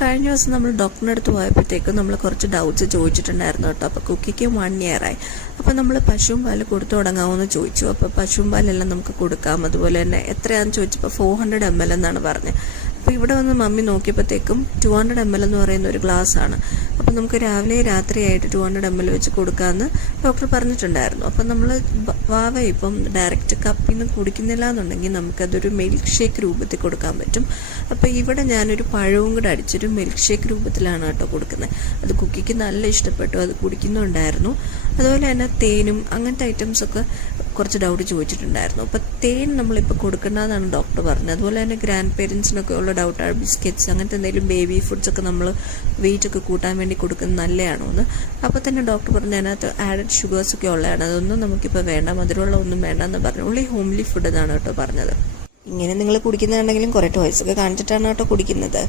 കഴിഞ്ഞ ദിവസം നമ്മൾ ഡോക്ടറിൻ്റെ അടുത്ത് പോയപ്പോഴത്തേക്കും നമ്മൾ കുറച്ച് ഡൗട്ട്സ് ചോദിച്ചിട്ടുണ്ടായിരുന്നു കേട്ടോ. അപ്പോൾ കുക്കിക്ക് 1 year ആയി. അപ്പോൾ നമ്മൾ പശുവും പാല് കൊടുത്തു തുടങ്ങാമെന്ന് ചോദിച്ചു. അപ്പോൾ പശുവും പാലെല്ലാം നമുക്ക് കൊടുക്കാം. അതുപോലെ തന്നെ എത്രയാണെന്ന് ചോദിച്ചപ്പോൾ 400 ml എന്നാണ് പറഞ്ഞത്. അപ്പോൾ ഇവിടെ വന്ന് മമ്മി നോക്കിയപ്പോഴത്തേക്കും 200 ml എന്ന് പറയുന്ന ഒരു ഗ്ലാസ് ആണ്. അപ്പോൾ നമുക്ക് രാവിലെ രാത്രിയായിട്ട് 200 ml വെച്ച് കൊടുക്കാമെന്ന് ഡോക്ടർ പറഞ്ഞിട്ടുണ്ടായിരുന്നു. അപ്പം നമ്മൾ വാവ ഇപ്പം ഡയറക്റ്റ് കപ്പിൽ നിന്ന് കുടിക്കുന്നില്ല എന്നുണ്ടെങ്കിൽ നമുക്കതൊരു മിൽക്ക് ഷേക്ക് രൂപത്തിൽ കൊടുക്കാൻ പറ്റും. അപ്പോൾ ഇവിടെ ഞാനൊരു പഴവും കൂടെ അടിച്ചൊരു മിൽക്ക് ഷേക്ക് രൂപത്തിലാണ് കേട്ടോ കൊടുക്കുന്നത്. അത് കുക്കിക്ക് നല്ല ഇഷ്ടപ്പെട്ടു, അത് കുടിക്കുന്നുണ്ടായിരുന്നു. അതുപോലെ തന്നെ തേനും അങ്ങനത്തെ ഐറ്റംസൊക്കെ കുറച്ച് ഡൗട്ട് ചോദിച്ചിട്ടുണ്ടായിരുന്നു. അപ്പോൾ തേൻ നമ്മളിപ്പോൾ കൊടുക്കേണ്ടതെന്നാണ് ഡോക്ടർ പറഞ്ഞത്. അതുപോലെ തന്നെ ഗ്രാൻഡ് പേരൻസിനൊക്കെ ഉള്ള ഡൗട്ടാണ് ബിസ്ക്കറ്റ്സ് അങ്ങനത്തെ എന്തെങ്കിലും ബേബി ഫുഡ്സൊക്കെ നമ്മൾ വെയിറ്റൊക്കെ കൂട്ടാൻ വേണ്ടി കൊടുക്കുന്നത് നല്ലതാണോ എന്ന്. അപ്പോൾ തന്നെ ഡോക്ടർ പറഞ്ഞു അതിനകത്ത് ആഡഡ് ഷുഗേഴ്സൊക്കെ ഉള്ളതാണ്, അതൊന്നും നമുക്കിപ്പോൾ വേണ്ട, മധുരമുള്ള ഒന്നും വേണ്ടെന്ന് പറഞ്ഞു. ഉള്ളി ഹോംലി ഫുഡ് എന്നാണ് കേട്ടോ പറഞ്ഞത്. ഇങ്ങനെ നിങ്ങൾ കുടിക്കുന്നുണ്ടെങ്കിലും കുറേ ടോയ്സൊക്കെ കാണിച്ചിട്ടാണ് കേട്ടോ കുടിക്കുന്നത്.